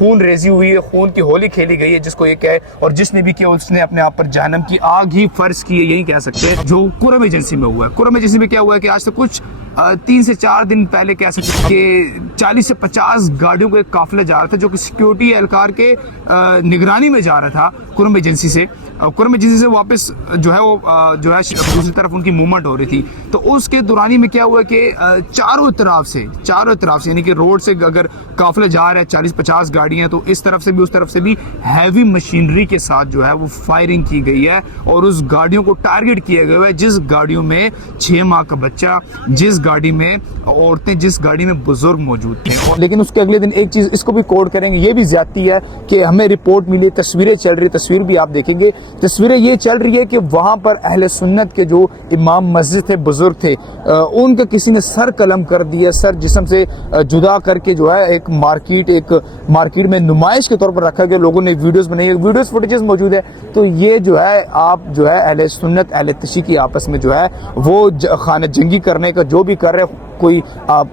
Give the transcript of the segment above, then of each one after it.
خون ریزی ہوئی ہے، خون کی ہولی کھیلی گئی ہے جس کو یہ کہے، اور جس نے بھی کیا اس نے اپنے آپ پر جہنم کی آگ ہی فرض کی ہے، یہی کہہ سکتے ہیں جو کرم ایجنسی میں ہوا ہے۔ کرم ایجنسی میں کیا ہوا ہے کہ آج سے کچھ 3 سے 4 دن پہلے کہہ سکتے ہیں کہ 40 سے 50 گاڑیوں کو ایک قافلہ جا رہا تھا جو کہ سیکیورٹی اہلکار کے نگرانی میں جا رہا تھا کرم ایجنسی سے۔ کرم ایجنسی سے واپس جو ہے وہ جو ہے دوسری طرف ان کی موومنٹ ہو رہی تھی، تو اس کے دورانی میں کیا ہوا کہ چاروں طرف سے یعنی کہ روڈ سے اگر قافلہ جا رہا ہے 40-50 گاڑیاں، تو اس طرف سے بھی اس طرف سے بھی ہیوی مشینری کے ساتھ جو ہے وہ فائرنگ کی گئی ہے اور اس گاڑیوں کو ٹارگٹ کیا گیا ہے، جس گاڑیوں میں 6 ماہ کا بچہ، جس گاڑی میں عورتیں، جس گاڑی میں بزرگ موجود تھے۔ لیکن اس کے اگلے دن ایک چیز اس کو بھی کوڈ کریں گے، یہ بھی زیادتی ہے کہ ہمیں رپورٹ ملی، تصویریں چل رہی، تصویر بھی آپ دیکھیں گے، تصویریں یہ چل رہی ہے کہ وہاں پر اہل سنت کے جو امام مسجد تھے، بزرگ تھے، ان کا کسی نے سر قلم کر دیا، سر جسم سے جدا کر کے جو ہے ایک مارکیٹ میں نمائش کے طور پر رکھا گیا، لوگوں نے ویڈیوز بنائی، ویڈیوز فوٹیجز موجود ہے۔ تو یہ جو ہے آپ جو ہے اہل سنت اہل تشیع کی آپس میں جو ہے وہ خانہ جنگی کرنے کا جو بھی کر رہے، کوئی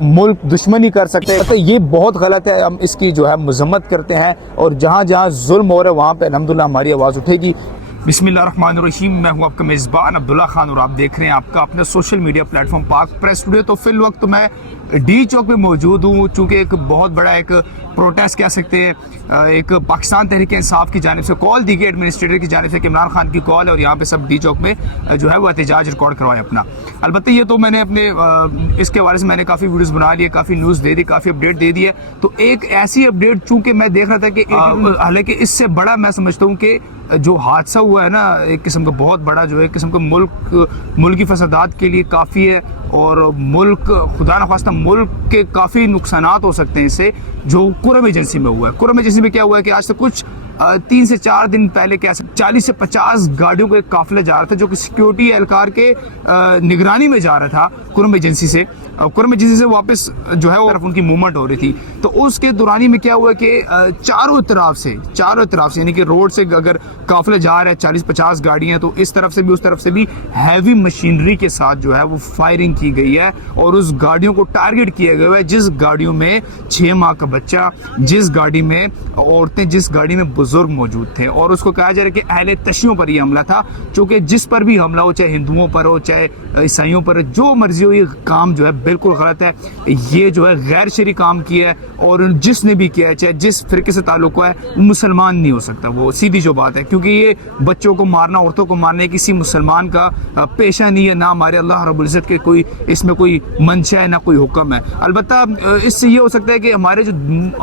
ملک دشمنی کر سکتے ہیں، یہ بہت غلط ہے، ہم اس کی جو ہے مذمت کرتے ہیں، اور جہاں جہاں ظلم ہو رہا ہے وہاں پہ الحمدللہ ہماری آواز اٹھے گی۔ بسم اللہ الرحمن الرحیم، میں ہوں آپ کا میزبان عبداللہ خان اور آپ دیکھ رہے ہیں آپ کا اپنا سوشل میڈیا پلیٹ فارم پاک پریس اسٹوڈیو۔ تو فی الوقت میں ڈی چوک پہ موجود ہوں، چونکہ ایک بہت بڑا ایک پروٹیسٹ کہہ سکتے ہیں، ایک پاکستان تحریک انصاف کی جانب سے کال دی گئی، ایڈمنسٹریٹر کی جانب سے کہ عمران خان کی کال ہے، اور یہاں پہ سب ڈی چوک میں جو ہے وہ احتجاج ریکارڈ کروائے اپنا۔ البتہ یہ تو میں نے اپنے اس کے حوالے سے میں نے کافی ویڈیوز بنا لیے، کافی نیوز دے دی، کافی اپڈیٹ دے دی ہے۔ تو ایک ایسی اپڈیٹ چونکہ میں دیکھ رہا تھا کہ حالانکہ اس سے بڑا میں سمجھتا ہوں کہ جو حادثہ ہوا ہے نا، ایک قسم کا بہت بڑا جو ہے ایک قسم کا ملکی فسادات کے لیے کافی ہے، اور ملک خدا نخواستہ ملک کے کافی نقصانات ہو سکتے ہیں اس سے، جو کرم ایجنسی میں ہوا ہے۔ کرم ایجنسی میں کیا ہوا ہے کہ آج سے کچھ 3 سے 4 دن پہلے کہہ سکتے 40 سے 50 گاڑیوں کو ایک قافلہ جا رہا تھا جو کہ سیکیورٹی اہلکار کے نگرانی میں جا رہا تھا کرم ایجنسی سے۔ کرم ایجنسی سے واپس جو ہے وہ طرف ان کی موومنٹ ہو رہی تھی، تو اس کے دورانی میں کیا ہوا کہ چاروں طرف سے یعنی کہ روڈ سے اگر قافلہ جا رہا ہے 40-50 گاڑیاں، تو اس طرف سے بھی اس طرف سے بھی ہیوی مشینری کے ساتھ جو ہے وہ فائرنگ کی گئی ہے اور اس گاڑیوں کو ٹارگٹ کیا گیا ہے، جس گاڑیوں میں 6 ماہ کا بچہ، جس گاڑی میں عورتیں، جس گاڑی میں بزرگ موجود تھے۔ اور اس کو کہا جا رہا ہے کہ اہل تشیعوں پر یہ حملہ تھا، چونکہ جس پر بھی حملہ ہو، چاہے ہندوؤں پر ہو، چاہے عیسائیوں پر، جو مرضی ہو، یہ کام جو ہے بالکل غلط ہے، یہ جو ہے غیر شرعی کام کیا ہے، اور جس نے بھی کیا ہے، چاہے جس فرقے سے تعلق ہے، مسلمان نہیں ہو سکتا، وہ سیدھی جو بات ہے، کیونکہ یہ بچوں کو مارنا، عورتوں کو مارنا کسی مسلمان کا پیشہ نہیں ہے، نہ ہمارے اللہ رب العزت کے کوئی اس میں کوئی منشا ہے، نہ کوئی حکم ہے۔ البتہ اس سے یہ ہو سکتا ہے کہ ہمارے جو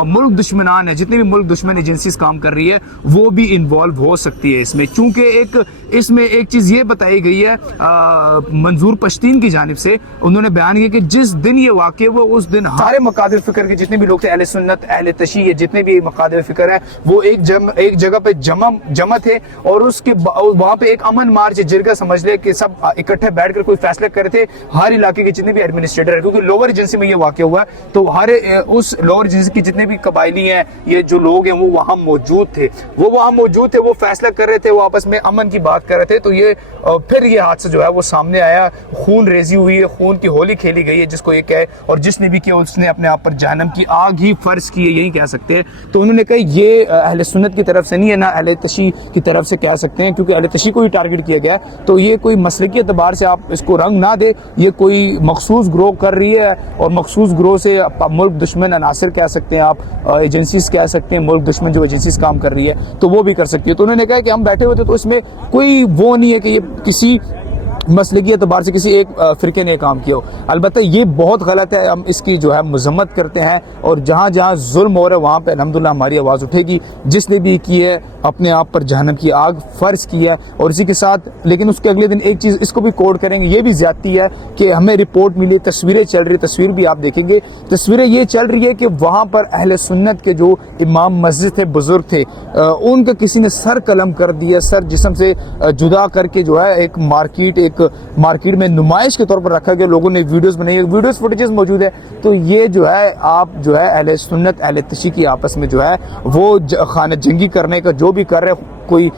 ملک دشمنان ہیں، جتنے بھی ملک دشمن ایجنسیز کام کر رہی ہے، وہ بھی انوالو ہو سکتی ہے اس میں، چونکہ اس میں ایک چیز یہ بتائی گئی ہے منظور پشتین کی جانب سے، انہوں نے بیان کیا کہ جس دن یہ واقع ہوا اس دن سارے مقادر فکر کے جتنے بھی لوگ تھے، اہل سنت اہل تشیع، جتنے بھی مقادر فکر ہیں، وہ ایک جگہ پہ جمع تھے، اور اس کے وہاں پہ ایک امن مارچ جرگہ سمجھ لے کہ سب اکٹھے بیٹھ کر کوئی فیصلہ کر رہے تھے، ہر علاقے کے جتنے بھی ایڈمنسٹریٹر ہیں، کیونکہ لوور ایجنسی میں یہ واقع ہوا ہے، تو ہر اس لوور ایجنسی کے جتنے بھی قبائلی ہیں، یہ جو لوگ ہیں، وہ وہاں موجود تھے، وہ فیصلہ کر رہے تھے، وہ آپس میں امن کی بات کر رہے تھے۔ تو پھر یہ حادثہ جو ہے وہ سامنے آیا، خون ریزی ہوئی ہے، خون کی ہولی کھیلی گئی ہے جس کو یہ کہے، اور جس نے بھی کیا اس نے اپنے آپ پر جہنم کی آگ ہی فرض کی ہے، یہی کہہ سکتے ہیں۔ تو انہوں نے کہا یہ اہل سنت کی طرف سے نہیں ہے، نہ اہل تشیع کی طرف سے کہہ سکتے ہیں، کیونکہ اہل تشیع کو ہی ٹارگٹ کیا گیا ہے، تو یہ کوئی مسلکی اعتبار سے آپ اس کو رنگ نہ دے، یہ کوئی مخصوص گروہ کر رہی ہے، اور مخصوص گروہ سے ملک دشمن عناصر کہہ سکتے ہیں آپ، ایجنسیز کہہ سکتے ہیں، ملک دشمن جو ایجنسیز کام کر رہی ہے تو وہ بھی کر سکتی ہے۔ تو انہوں نے کہا کہ ہم بیٹھے ہوئے تھے، تو اس میں کوئی وہ نہیں ہے کہ یہ کسی مسلکی اعتبار سے کسی ایک فرقے نے کام کیا ہو۔ البتہ یہ بہت غلط ہے، ہم اس کی جو ہے مذمت کرتے ہیں، اور جہاں جہاں ظلم ہو رہا ہے وہاں پہ الحمدللہ ہماری آواز اٹھے گی، جس نے بھی کی ہے اپنے آپ پر جہنم کی آگ فرض کی ہے۔ اور اسی کے ساتھ لیکن اس کے اگلے دن ایک چیز اس کو بھی کوڈ کریں گے، یہ بھی زیادتی ہے کہ ہمیں رپورٹ ملی، تصویریں چل رہی، تصویر بھی آپ دیکھیں گے، تصویریں یہ چل رہی ہے کہ وہاں پر اہل سنت کے جو امام مسجد تھے، بزرگ تھے، ان کا کسی نے سر قلم کر دیا، سر جسم سے جدا کر کے جو ہے ایک مارکیٹ میں نمائش کے طور پر رکھا گیا، لوگوں نے ویڈیوز بنائی، ویڈیوز فوٹیجز موجود ہے۔ تو یہ جو ہے آپ جو ہے اہل سنت اہل تشیع کی آپس میں جو ہے وہ خانہ جنگی کرنے کا جو بھی کر رہے کوئی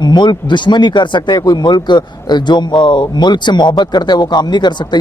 ملک دشمنی کر سکتا ہے, کوئی ملک جو ملک سے محبت کرتا ہے وہ کام نہیں کر سکتا.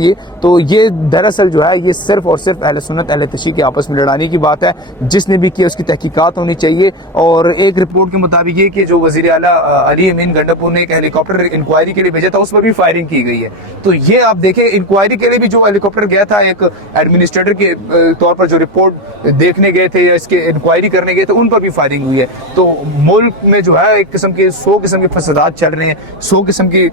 یہ دراصل جو ہے یہ صرف اور صرف اہل سنت اہل تشیع کے آپس میں لڑانے کی بات ہے. جس نے بھی کیا اس کی تحقیقات ہونی چاہیے. اور ایک رپورٹ کے مطابق یہ کہ جو وزیر اعلیٰ علی امین گنڈاپور نے ایک ہیلی کاپٹر انکوائری کے لیے بھیجا تھا, اس پر بھی فائرنگ کی گئی ہے. تو یہ آپ دیکھیں انکوائری کے لیے بھی جو ہیلی کاپٹر گیا تھا, ایک ایڈمنسٹریٹر کے طور پر جو رپورٹ دیکھنے گئے تھے یا اس کے انکوائری کرنے گئے تھے, ان پر بھی فائرنگ ہوئی ہے. تو ملک میں جو ہے ایک قسم کے 100 قسم کے فسادات چل رہے ہیں, 100 قسم کی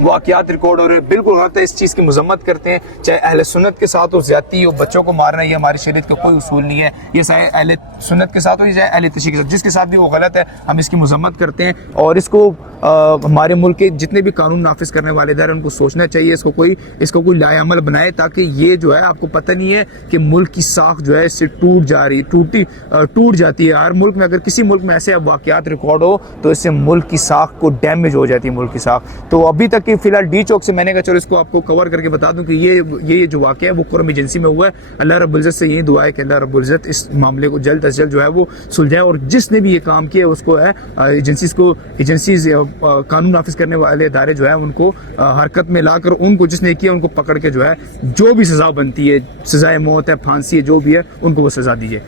واقعات ریکارڈ ہو رہے ہیں. بالکل غلط ہے, اس چیز کی مذمت کرتے ہیں. چاہے اہل سنت کے ساتھ ہو زیادتی ہو, بچوں کو مارنا, یہ ہماری شریعت کا کوئی اصول نہیں ہے. یہ چاہے اہل سنت کے ساتھ ہو یا چاہے اہل تشیع کے ساتھ, جس کے ساتھ بھی وہ غلط ہے, ہم اس کی مذمت کرتے ہیں. اور اس کو ہمارے ملک کے جتنے بھی قانون نافذ کرنے والے ادارے ان کو سوچنا چاہیے, اس کو کوئی لائے عمل بنائے, تاکہ یہ جو ہے آپ کو پتہ نہیں ہے کہ ملک کی ساکھ جو ہے اس سے ٹوٹ جاتی ہے. ہر ملک میں اگر کسی ملک میں ایسے واقعات ریکارڈ ہو تو اس سے ملک کی ساکھ کو ڈیمیج ہو جاتی ہے, ملک کی ساکھ. تو ابھی تک کہ فی الحال ڈی چوک سے میں نے کہا چلو اس کو آپ کو کور کر کے بتا دوں کہ یہ جو واقعہ ہے وہ قرم ایجنسی میں ہوا ہے. اللہ رب العزت سے یہی دعا ہے کہ اللہ رب العزت اس معاملے کو جلد از جلد جو ہے وہ سلجھائے, اور جس نے بھی یہ کام کیا اس کو ہے ایجنسیز قانون نافذ کرنے والے ادارے جو ہے ان کو حرکت میں لا کر ان کو جس نے کیا ان کو پکڑ کے جو ہے جو بھی سزا بنتی ہے, سزائے موت ہے, پھانسی ہے, جو بھی ہے, ان کو وہ سزا دیجیے.